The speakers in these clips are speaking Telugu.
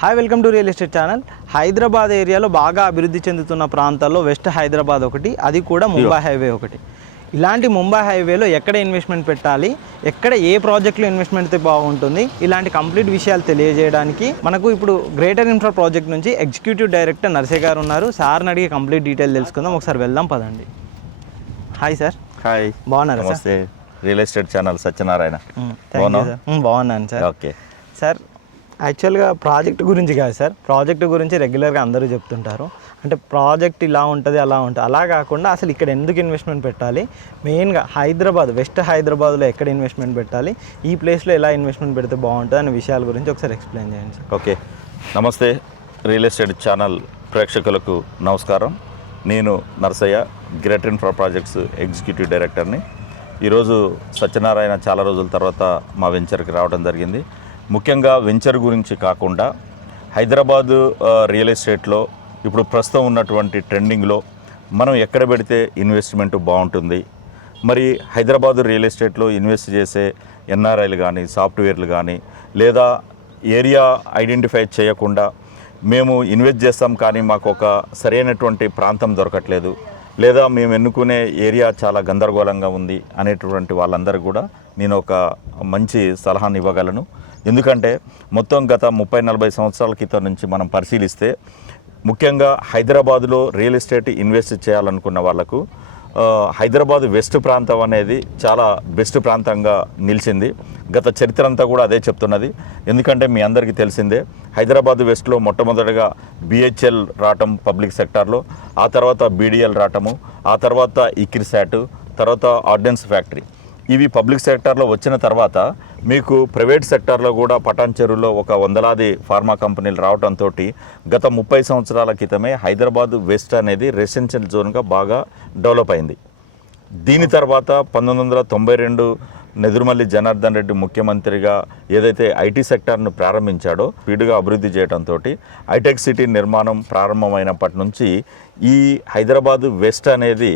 Hi welcome to real estate channel. Hyderabad ఏరియాలో బాగా అభివృద్ధి చెందుతున్న ప్రాంతాల్లో వెస్ట్ హైదరాబాద్ ఒకటి, అది కూడా ముంబై హైవే ఒకటి. ఇలాంటి ముంబై హైవేలో ఎక్కడ ఇన్వెస్ట్మెంట్ పెట్టాలి, ఎక్కడ ఏ ప్రాజెక్టులో ఇన్వెస్ట్మెంట్ అయితే బాగుంటుంది, ఇలాంటి కంప్లీట్ విషయాలు తెలియజేయడానికి మనకు ఇప్పుడు గ్రేటర్ ఇన్ఫ్రా ప్రాజెక్ట్ నుంచి ఎగ్జిక్యూటివ్ డైరెక్టర్ నర్సే గారు ఉన్నారు. సార్ని అడిగి కంప్లీట్ డీటెయిల్ తెలుసుకుందాం. ఒకసారి వెళ్దాం పదండి. Hi sir. హాయ్, బాగున్నారా sir? Real estate channel Satyanarayana. బాగున్నాను సార్. ఓకే సార్, యాక్చువల్గా ప్రాజెక్ట్ గురించి కాదు సార్, ప్రాజెక్ట్ గురించి రెగ్యులర్గా అందరూ చెప్తుంటారు. అంటే ప్రాజెక్ట్ ఇలా ఉంటుంది అలా ఉంటుంది, అలా కాకుండా అసలు ఇక్కడ ఎందుకు ఇన్వెస్ట్మెంట్ పెట్టాలి, మెయిన్గా హైదరాబాద్ వెస్ట్ హైదరాబాద్లో ఎక్కడ ఇన్వెస్ట్మెంట్ పెట్టాలి, ఈ ప్లేస్లో ఎలా ఇన్వెస్ట్మెంట్ పెడితే బాగుంటుంది అనే విషయాల గురించి ఒకసారి ఎక్స్ప్లెయిన్ చేయండి సార్. ఓకే, నమస్తే రియల్ ఎస్టేట్ ఛానల్ ప్రేక్షకులకు నమస్కారం. నేను Narsaiah, greater infra projects executive డైరెక్టర్ని. ఈరోజు సత్యనారాయణ చాలా రోజుల తర్వాత మా వెంచర్కి రావడం జరిగింది. ముఖ్యంగా వెంచర్ గురించి కాకుండా హైదరాబాదు రియల్ ఎస్టేట్లో ఇప్పుడు ప్రస్తుతం ఉన్నటువంటి ట్రెండింగ్లో మనం ఎక్కడ పెడితే ఇన్వెస్ట్మెంట్ బాగుంటుంది, మరి హైదరాబాదు రియల్ ఎస్టేట్లో ఇన్వెస్ట్ చేసే ఎన్ఆర్ఐలు కానీ సాఫ్ట్వేర్లు కానీ లేదా ఏరియా ఐడెంటిఫై చేయకుండా మేము ఇన్వెస్ట్ చేస్తాం కానీ మాకు ఒక సరైనటువంటి ప్రాంతం దొరకట్లేదు, లేదా మేము ఎన్నుకునే ఏరియా చాలా గందరగోళంగా ఉంది అనేటువంటి వాళ్ళందరూ కూడా నేను ఒక మంచి సలహాను ఇవ్వగలను. ఎందుకంటే మొత్తం గత 30-40 సంవత్సరాల క్రితం నుంచి మనం పరిశీలిస్తే ముఖ్యంగా హైదరాబాదులో రియల్ ఎస్టేట్ ఇన్వెస్ట్ చేయాలనుకున్న వాళ్లకు హైదరాబాద్ వెస్ట్ ప్రాంతం అనేది చాలా బెస్ట్ ప్రాంతంగా నిలిచింది. గత చరిత్ర అంతా కూడా అదే చెప్తున్నది. ఎందుకంటే మీ అందరికీ తెలిసిందే, హైదరాబాద్ వెస్ట్లో మొట్టమొదటిగా బిహెచ్ఎల్ రావటం పబ్లిక్ సెక్టార్లో, ఆ తర్వాత బీడీఎల్ రావటము, ఆ తర్వాత ఇకిర్సాట్, తర్వాత ఆర్డినెన్స్ ఫ్యాక్టరీ. ఇవి పబ్లిక్ సెక్టార్లో వచ్చిన తర్వాత మీకు ప్రైవేట్ సెక్టార్లో కూడా పటాన్ చెరువులో ఒక వందలాది ఫార్మా కంపెనీలు రావడంతో గత 30 సంవత్సరాల క్రితమే హైదరాబాద్ వెస్ట్ అనేది రెసిడెన్షియల్ జోన్గా బాగా డెవలప్ అయింది. దీని తర్వాత 1992 నెదురుమల్లి జనార్దన్ రెడ్డి ముఖ్యమంత్రిగా ఏదైతే ఐటీ సెక్టార్ను ప్రారంభించాడో స్పీడ్గా అభివృద్ధి చేయడంతో హైటెక్ సిటీ నిర్మాణం ప్రారంభమైనప్పటి నుంచి ఈ హైదరాబాద్ వెస్ట్ అనేది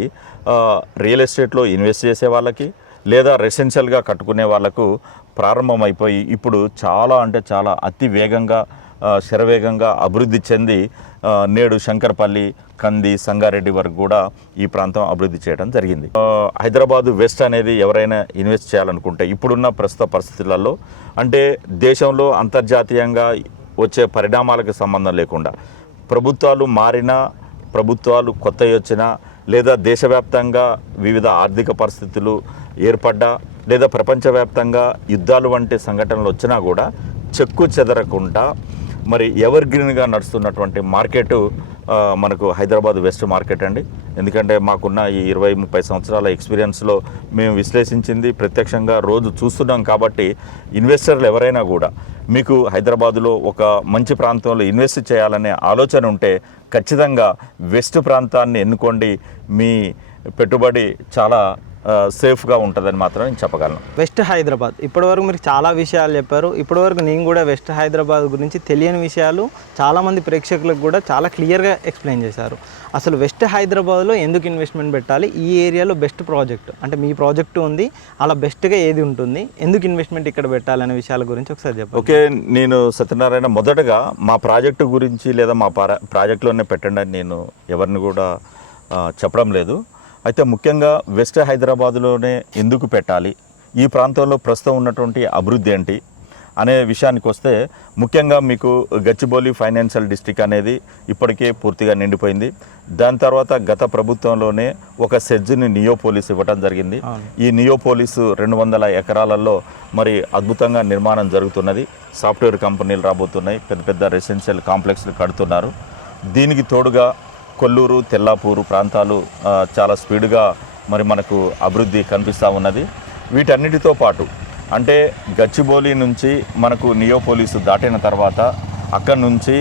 రియల్ ఎస్టేట్లో ఇన్వెస్ట్ చేసే వాళ్ళకి లేదా రెసిడెన్షియల్గా కట్టుకునే వాళ్లకు ప్రారంభమైపోయి ఇప్పుడు చాలా అంటే చాలా అతి వేగంగా శరవేగంగా అభివృద్ధి చెంది నేడు శంకర్పల్లి, కంది, సంగారెడ్డి వరకు కూడా ఈ ప్రాంతం అభివృద్ధి చేయడం జరిగింది. హైదరాబాదు వెస్ట్ అనేది ఎవరైనా ఇన్వెస్ట్ చేయాలనుకుంటే ఇప్పుడున్న ప్రస్తుత పరిస్థితులలో అంటే దేశంలో అంతర్జాతీయంగా వచ్చే పరిణామాలకు సంబంధం లేకుండా ప్రభుత్వాలు మారినా, ప్రభుత్వాలు కొత్తవి వచ్చినా, లేదా దేశవ్యాప్తంగా వివిధ ఆర్థిక పరిస్థితులు ఏర్పడ్డా, లేదా ప్రపంచవ్యాప్తంగా యుద్ధాలు వంటి సంఘటనలు వచ్చినా కూడా చెక్కు చెదరకుండా మరి ఎవర్ గ్రీన్గా నడుస్తున్నటువంటి మార్కెట్ మనకు హైదరాబాద్ వెస్ట్ మార్కెట్ అండి. ఎందుకంటే మాకున్న ఈ 20-30 సంవత్సరాల ఎక్స్పీరియన్స్లో మేము విశ్లేషించింది ప్రత్యక్షంగా రోజు చూస్తున్నాం. కాబట్టి ఇన్వెస్టర్లు ఎవరైనా కూడా మీకు హైదరాబాదులో ఒక మంచి ప్రాంతంలో ఇన్వెస్ట్ చేయాలనే ఆలోచన ఉంటే ఖచ్చితంగా వెస్ట్ ప్రాంతాన్ని ఎన్నుకోండి. మీ పెట్టుబడి చాలా సేఫ్గా ఉంటుందని మాత్రం నేను చెప్పగలను. వెస్ట్ హైదరాబాద్ ఇప్పటివరకు మీరు చాలా విషయాలు చెప్పారు. ఇప్పటివరకు నేను కూడా వెస్ట్ హైదరాబాద్ గురించి తెలియని విషయాలు చాలామంది ప్రేక్షకులకు కూడా చాలా క్లియర్గా ఎక్స్ప్లెయిన్ చేశారు. అసలు వెస్ట్ హైదరాబాద్లో ఎందుకు ఇన్వెస్ట్మెంట్ పెట్టాలి, ఈ ఏరియాలో బెస్ట్ ప్రాజెక్ట్ అంటే మీ ప్రాజెక్టు ఉంది, అలా బెస్ట్గా ఏది ఉంటుంది, ఎందుకు ఇన్వెస్ట్మెంట్ ఇక్కడ పెట్టాలనే విషయాల గురించి ఒకసారి చెప్పండి. ఓకే, నేను సత్యనారాయణ మొదటగా మా ప్రాజెక్టు గురించి లేదా మా ప్రాజెక్టులోనే పెట్టండి అని నేను ఎవరిని కూడా చెప్పడం లేదు. అయితే ముఖ్యంగా వెస్ట్ హైదరాబాదులోనే ఎందుకు పెట్టాలి, ఈ ప్రాంతంలో ప్రస్తుతం ఉన్నటువంటి అభివృద్ధి ఏంటి అనే విషయానికి వస్తే ముఖ్యంగా మీకు గచ్చిబౌలి ఫైనాన్షియల్ డిస్ట్రిక్ట్ అనేది ఇప్పటికే పూర్తిగా నిండిపోయింది. దాని తర్వాత గత ప్రభుత్వంలోనే ఒక సెజ్ని నియోపోలిస్ ఇవ్వడం జరిగింది. ఈ నియోపోలిస్ 200 ఎకరాలలో మరి అద్భుతంగా నిర్మాణం జరుగుతున్నది. సాఫ్ట్వేర్ కంపెనీలు రాబోతున్నాయి, పెద్ద పెద్ద రెసిడెన్షియల్ కాంప్లెక్స్లు కడుతున్నారు. దీనికి తోడుగా కొల్లూరు, తెల్లాపూరు ప్రాంతాలు చాలా స్పీడ్గా మరి మనకు అభివృద్ధి కనిపిస్తూ ఉన్నది. వీటన్నిటితో పాటు అంటే గచ్చిబౌలి నుంచి మనకు నియోపోలిస్ దాటిన తర్వాత అక్కడి నుంచి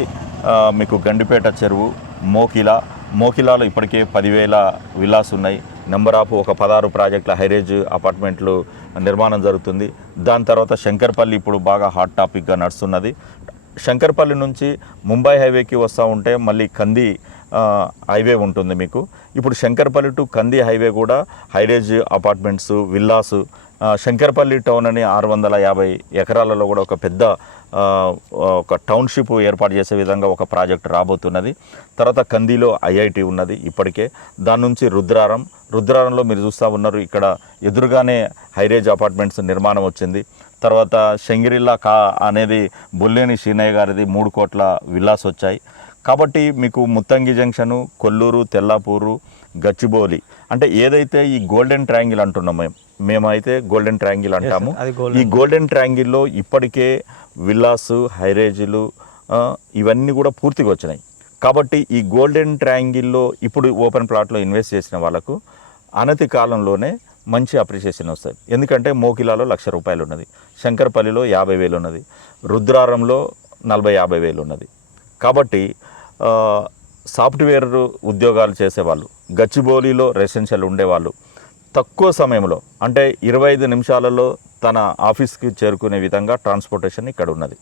మీకు గండిపేట చెరువు, మోకిలాలో ఇప్పటికే 10,000 విల్లాస్ ఉన్నాయి. నెంబర్ ఆఫ్ ఒక 16 ప్రాజెక్టుల హైరేజ్ అపార్ట్మెంట్లు నిర్మాణం జరుగుతుంది. దాని తర్వాత శంకర్పల్లి ఇప్పుడు బాగా హాట్ టాపిక్గా నడుస్తున్నది. శంకర్పల్లి నుంచి ముంబై హైవేకి వస్తూ ఉంటే మళ్ళీ కంది హైవే ఉంటుంది మీకు. ఇప్పుడు శంకర్పల్లి టు కంది హైవే కూడా హైరేజ్ అపార్ట్మెంట్స్, విల్లాస్ శంకరపల్లి టౌన్ అని 650 ఎకరాలలో కూడా ఒక పెద్ద ఒక టౌన్షిప్ ఏర్పాటు చేసే విధంగా ఒక ప్రాజెక్ట్ రాబోతున్నది. తర్వాత కందిలో ఐఐటి ఉన్నది ఇప్పటికే. దాని నుంచి రుద్రారంలో మీరు చూస్తూ ఉన్నారు, ఇక్కడ ఎదురుగానే హైరేజ్ అపార్ట్మెంట్స్ నిర్మాణం వచ్చింది. తర్వాత షంగిరిల్లా అనేది బొల్లేని శ్రీనయ్య గారిది 3 కోట్ల విల్లాస్ వచ్చాయి. కాబట్టి మీకు ముత్తంగి జంక్షను, కొల్లూరు, తెల్లాపూరు, గచ్చిబౌలి అంటే ఏదైతే ఈ గోల్డెన్ ట్రయాంగిల్ అంటున్నాం మేమైతే గోల్డెన్ ట్రయాంగిల్ అంటాము. ఈ గోల్డెన్ ట్రయాంగిల్లో ఇప్పటికే విల్లాస్, హైరేజీలు ఇవన్నీ కూడా పూర్తిగా వచ్చినాయి. కాబట్టి ఈ గోల్డెన్ ట్రయాంగిల్లో ఇప్పుడు ఓపెన్ ప్లాట్లో ఇన్వెస్ట్ చేసిన వాళ్ళకు అనతి కాలంలోనే మంచి అప్రిషియేషన్ వస్తుంది. ఎందుకంటే మోకిలాలో 1,00,000 రూపాయలు ఉన్నది, శంకరపల్లిలో 50,000 ఉన్నది, రుద్రారంలో 40-50,000 ఉన్నది. కాబట్టి సాఫ్ట్వేర్ ఉద్యోగాలు చేసేవాళ్ళు, గచ్చిబౌలిలో రెసిడెన్షియల్ ఉండేవాళ్ళు తక్కువ సమయంలో అంటే 25 నిమిషాలలో తన ఆఫీస్కి చేరుకునే విధంగా ట్రాన్స్పోర్టేషన్ ఇక్కడ ఉన్నది.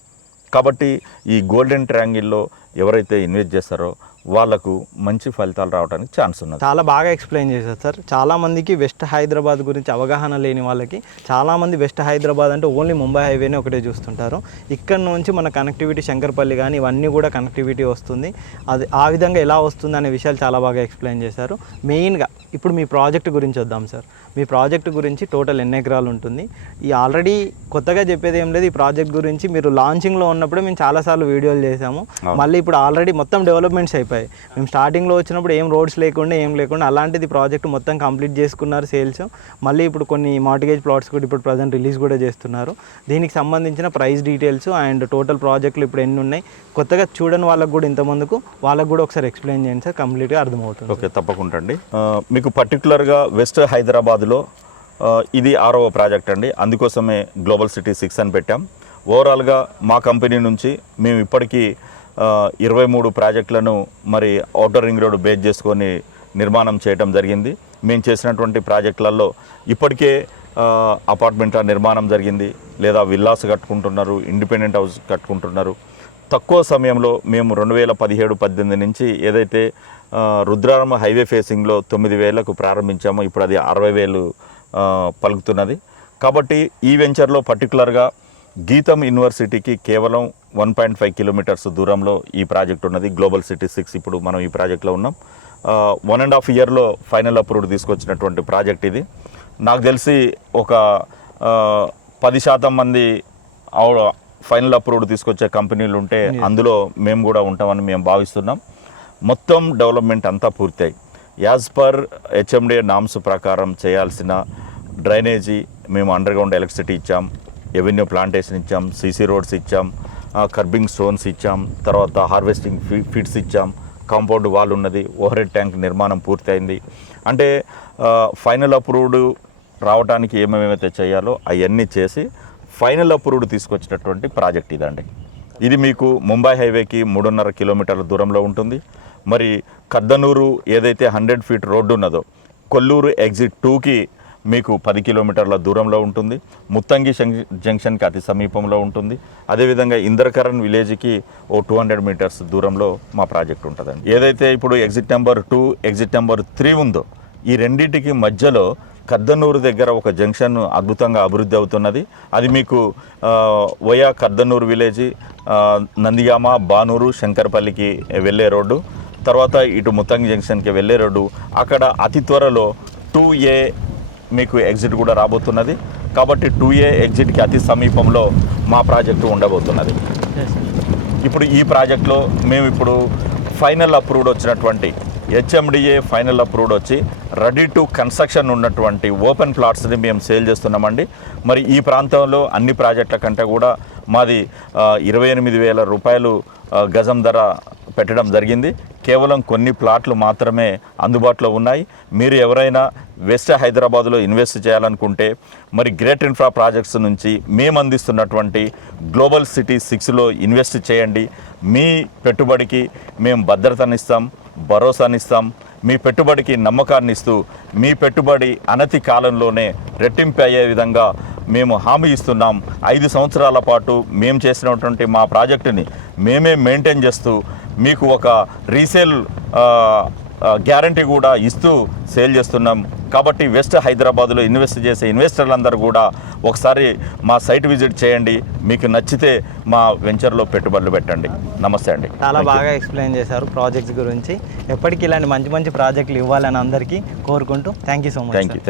కాబట్టి ఈ గోల్డెన్ ట్రయాంగిల్లో ఎవరైతే ఇన్వెస్ట్ చేస్తారో వాళ్ళకు మంచి ఫలితాలు రావడానికి ఛాన్స్ ఉన్నది. చాలా బాగా ఎక్స్ప్లెయిన్ చేశారు సార్. చాలామందికి వెస్ట్ హైదరాబాద్ గురించి అవగాహన లేని వాళ్ళకి, చాలామంది వెస్ట్ హైదరాబాద్ అంటే ఓన్లీ ముంబై హైవేనే ఒకటే చూస్తుంటారు. ఇక్కడ నుంచి మన కనెక్టివిటీ శంకరపల్లి కానీ ఇవన్నీ కూడా కనెక్టివిటీ వస్తుంది. అది ఆ విధంగా ఎలా వస్తుంది అనే విషయాలు చాలా బాగా ఎక్స్ప్లెయిన్ చేశారు. మెయిన్గా ఇప్పుడు మీ ప్రాజెక్ట్ గురించి వద్దాం సార్. మీ ప్రాజెక్ట్ గురించి టోటల్ ఎన్ని ఎకరాలు ఉంటుంది? ఈ ఆల్రెడీ కొత్తగా చెప్పేది ఏం లేదు. ఈ ప్రాజెక్ట్ గురించి మీరు లాంచింగ్లో ఉన్నప్పుడే మేము చాలాసార్లు వీడియోలు చేసాము. మళ్ళీ ఇప్పుడు ఆల్రెడీ మొత్తం డెవలప్మెంట్స్ అయిపోయాయి. మేము స్టార్టింగ్లో వచ్చినప్పుడు ఏం రోడ్స్ లేకుండా అలాంటిది ప్రాజెక్ట్ మొత్తం కంప్లీట్ చేసుకున్నారు సేల్స్. మళ్ళీ ఇప్పుడు కొన్ని మార్టిగేజ్ ప్లాట్స్ కూడా ఇప్పుడు ప్రజెంట్ రిలీజ్ కూడా చేస్తున్నారు. దీనికి సంబంధించిన ప్రైస్ డీటెయిల్స్ అండ్ టోటల్ ప్రాజెక్టులు ఇప్పుడు ఎన్ని ఉన్నాయి, కొత్తగా చూడని వాళ్ళకు కూడా ఇంతమందుకు వాళ్ళకు కూడా ఒకసారి ఎక్స్ప్లెయిన్ చేయండి సార్, కంప్లీట్గా అర్థమవుతుంది. ఓకే, తప్పకుండా అండి. మీకు పర్టికులర్గా వెస్ట్ హైదరాబాద్లో ఇది 6వ ప్రాజెక్ట్ అండి. అందుకోసమే గ్లోబల్ సిటీ 6 అని పెట్టాం. ఓవరాల్గా మా కంపెనీ నుంచి మేము ఇప్పటికీ 23 ప్రాజెక్టులను మరి ఔటర్ రింగ్ రోడ్ బేస్ చేసుకొని నిర్మాణం చేయడం జరిగింది. మేము చేసినటువంటి ప్రాజెక్టులలో ఇప్పటికే అపార్ట్మెంట్ల నిర్మాణం జరిగింది, లేదా విల్లాస్ కట్టుకుంటున్నారు, ఇండిపెండెంట్ హౌస్ కట్టుకుంటున్నారు. తక్కువ సమయంలో మేము 2017-18 నుంచి ఏదైతే రుద్రారం హైవే ఫేసింగ్లో 9,000కు ప్రారంభించామో ఇప్పుడు అది 60,000 పలుకుతున్నది. కాబట్టి ఈ వెంచర్లో పర్టికులర్గా గీతం యూనివర్సిటీకి కేవలం 1.5 కిలోమీటర్స్ దూరంలో ఈ ప్రాజెక్ట్ ఉన్నది. గ్లోబల్ సిటీ 6 ఇప్పుడు మనం ఈ ప్రాజెక్ట్లో ఉన్నాం. 1.5 ఇయర్లో ఫైనల్ అప్రూవ్డ్ తీసుకొచ్చినటువంటి ప్రాజెక్ట్ ఇది. నాకు తెలిసి ఒక 10% మంది ఫైనల్ అప్రూవ్డ్ తీసుకొచ్చే కంపెనీలు ఉంటే అందులో మేము కూడా ఉంటామని మేము భావిస్తున్నాం. మొత్తం డెవలప్మెంట్ అంతా పూర్తయి యాజ్ పర్ హెచ్ఎండిఏ నామ్స్ ప్రకారం చేయాల్సిన డ్రైనేజీ మేము అండర్ గ్రౌండ్ ఎలక్ట్రిసిటీ ఇచ్చాం, ఎవెన్యూ ప్లాంటేషన్ ఇచ్చాం, సీసీ రోడ్స్ ఇచ్చాం, కర్బింగ్ స్టోన్స్ ఇచ్చాం, తర్వాత హార్వెస్టింగ్ ఫిట్స్ ఇచ్చాం, కాంపౌండ్ వాల్ ఉన్నది, ఓవర్ హెడ్ ట్యాంక్ నిర్మాణం పూర్తయింది. అంటే ఫైనల్ అప్రూవ్డ్ రావడానికి ఏమేమైతే చేయాలో అవన్నీ చేసి ఫైనల్ అప్రూవ్డ్ తీసుకొచ్చినటువంటి ప్రాజెక్ట్ ఇదండి. ఇది మీకు ముంబై హైవేకి 3.5 కిలోమీటర్ల దూరంలో ఉంటుంది. మరి కద్దనూరు ఏదైతే 100 ఫీట్ రోడ్డు ఉన్నదో కొల్లూరు ఎగ్జిట్ 2కి మీకు 10 కిలోమీటర్ల దూరంలో ఉంటుంది. ముత్తంగి జంక్షన్కి అతి సమీపంలో ఉంటుంది. అదేవిధంగా ఇంద్రకరణ్ విలేజ్కి 200 మీటర్స్ దూరంలో మా ప్రాజెక్ట్ ఉంటుందండి. ఏదైతే ఇప్పుడు ఎగ్జిట్ నెంబర్ 2, ఎగ్జిట్ నెంబర్ 3 ఉందో ఈ రెండింటికి మధ్యలో కద్దనూరు దగ్గర ఒక జంక్షన్ అద్భుతంగా అభివృద్ధి అవుతున్నది. అది మీకు వయా కద్దనూరు విలేజ్, నందిగామ, బానూరు, శంకరపల్లికి వెళ్ళే రోడ్డు, తర్వాత ఇటు ముత్తంగి జంక్షన్కి వెళ్ళే రోడ్డు. అక్కడ అతి త్వరలో 2A మీకు ఎగ్జిట్ కూడా రాబోతున్నది. కాబట్టి 2A ఎగ్జిట్కి అతి సమీపంలో మా ప్రాజెక్టు ఉండబోతున్నది. ఇప్పుడు ఈ ప్రాజెక్ట్లో మేము ఇప్పుడు ఫైనల్ అప్రూవ్డ్ వచ్చినటువంటి హెచ్ఎండిఏ ఫైనల్ అప్రూవ్డ్ వచ్చి రెడీ టు కన్స్ట్రక్షన్ ఉన్నటువంటి ఓపెన్ ప్లాట్స్ని మేము సేల్ చేస్తున్నామండి. మరి ఈ ప్రాంతంలో అన్ని ప్రాజెక్టుల కంటే కూడా మాది 28,000 రూపాయలు గజం ధర పెట్టడం జరిగింది. కేవలం కొన్ని ప్లాట్లు మాత్రమే అందుబాటులో ఉన్నాయి. మీరు ఎవరైనా వెస్ట్ హైదరాబాద్లో ఇన్వెస్ట్ చేయాలనుకుంటే మరి గ్రేట్ ఇన్ఫ్రా ప్రాజెక్ట్స్ నుంచి మేము అందిస్తున్నటువంటి గ్లోబల్ సిటీ 6లో ఇన్వెస్ట్ చేయండి. మీ పెట్టుబడికి మేము భద్రతనిస్తాం, భరోసానిస్తాం. మీ పెట్టుబడికి నమ్మకాన్ని ఇస్తూ మీ పెట్టుబడి అనతి కాలంలోనే రెట్టింపు అయ్యే విధంగా మేము హామీ ఇస్తున్నాం. 5 సంవత్సరాల పాటు మేము చేసినటువంటి మా ప్రాజెక్టుని మేమే మెయింటైన్ చేస్తూ మీకు ఒక రీసేల్ గ్యారంటీ కూడా ఇస్తూ సేల్ చేస్తున్నాం. కాబట్టి వెస్ట్ హైదరాబాద్లో ఇన్వెస్ట్ చేసే ఇన్వెస్టర్లందరూ కూడా ఒకసారి మా సైట్ విజిట్ చేయండి. మీకు నచ్చితే మా వెంచర్లో పెట్టుబడులు పెట్టండి. నమస్తే అండి. చాలా బాగా ఎక్స్ప్లెయిన్ చేశారు ప్రాజెక్ట్స్ గురించి. ఎప్పటికీ ఇలాంటి మంచి మంచి ప్రాజెక్టులు ఇవ్వాలని అందరికీ కోరుకుంటూ thank you so much. Thank you.